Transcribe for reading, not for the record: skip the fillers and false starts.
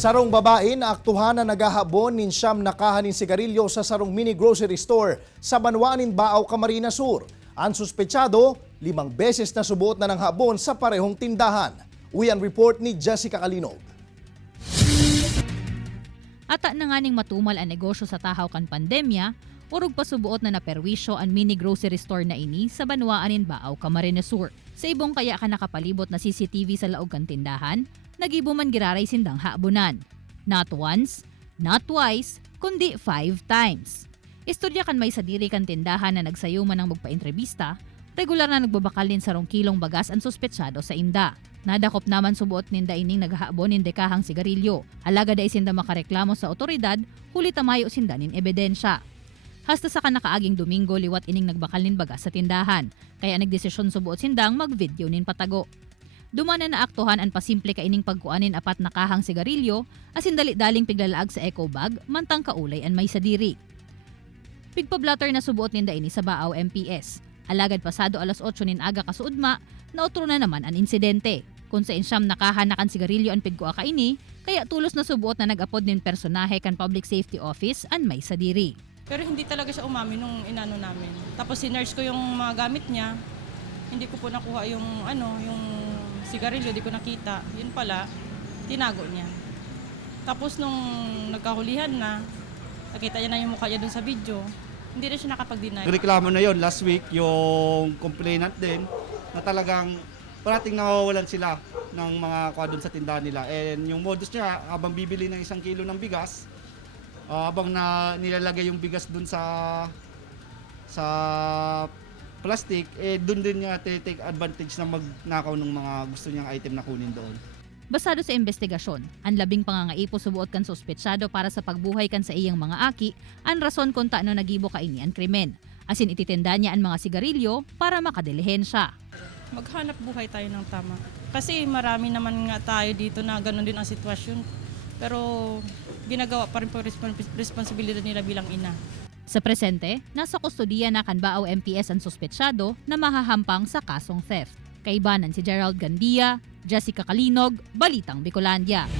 Sarong babae na aktuhan na nagahabon nin siyam na kahanin sigarilyo sa sarong mini grocery store sa Banwanin, Baaw, Camarines Sur. Ang suspetsado, 5 beses na subuot na ng habon sa parehong tindahan. Uyan report ni Jessica Calinog. Ata na nga ning matumal ang negosyo sa tahaw kan pandemya, urog pasubuot na naperwisyo ang mini grocery store na ini sa Banwaanin, Baaw, Camarines Sur. Sa ibong kaya ka nakapalibot na CCTV sa laog kan tindahan, nagibo man giraray sindang habunan. Not once, not twice, kundi 5 times. Istorya kan may sadiri kan tindahan na nagsayo man ng magpa-entrebista, regular na nagbabakal din sarong kilong bagas ang suspetsado sa inda. Nadakop naman subuot ninda ining naghahabon nin dekahang sigarilyo. Alaga da isinda makareklamo sa otoridad, huli tamayo sinda nin ebidensya. Hasta sa kanakaaging Domingo liwat ining nagbakal nin bagas sa tindahan, kaya nagdesisyon subuot sindang mag-video nin patago. Dumana na aktuhan ang pasimple ka ining pagkuanin apat na kahang sigarilyo, asin dali-daling piglalaag sa eco bag, mantang kaulay an may sadiri. Pigpablatter na subuot ninda ini sa Baaw MPS. Alagad pasado alas 8 nin aga kasuudma, naotro na naman ang insidente. Kung sa insyam nakahanakan sigarilyo ang pigkua ka ini, kaya tulos na subuot na nag-apod nin personahe kan Public Safety Office an may sadiri. Pero hindi talaga siya umamin nung inano namin. Tapos sinerge ko yung mga gamit niya. Hindi ko po nakuha yung yung sigarilyo, di ko nakita. Yun pala, tinago niya. Tapos nung nagkahulihan na, nakita niya na yung mukha niya dun sa video, hindi na siya nakapag-deny. Reklamo na yon last week, yung complainant din, na talagang parating nawawalan sila ng mga kuha dun sa tindahan nila. And yung modus niya, habang bibili ng 1 kilo ng bigas, habang nilalagay yung bigas dun sa plastic, dun din niya take advantage na magnakaw ng mga gusto niyang item na kunin doon. Basado sa investigasyon, ang labing pangangaipo subuot kan suspetsado para sa pagbuhay kan sa iyang mga aki, ang rason kung taano nagibo ka ini ang krimen. Asin ititinda niya ang mga sigarilyo para makadilihensya. Maghanap buhay tayo ng tama. Kasi marami naman nga tayo dito na gano'n din ang sitwasyon. Pero ginagawa pa rin po responsibilidad nila bilang ina. Sa presente, nasa kustodiya na kan Baaw MPS ang suspetsado na mahahampang sa kasong theft. Kaibanan si Gerald Gandia, Jessica Calinog, Balitang Bicolandia.